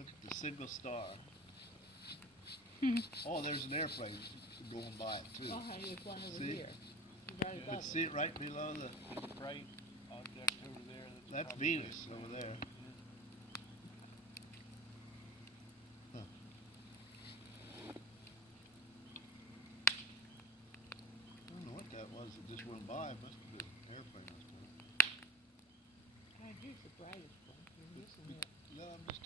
Look at the single star. Oh, there's an airplane going by it too. Oh, honey, there's one over See? here. Right You above can see it right below the. There's a bright object over there. That's probably Venus a over there. Huh. I don't know what that was that just went by. It must have been an airplane, I suppose. God, here's the brightest one. You're missing it. No, I'm just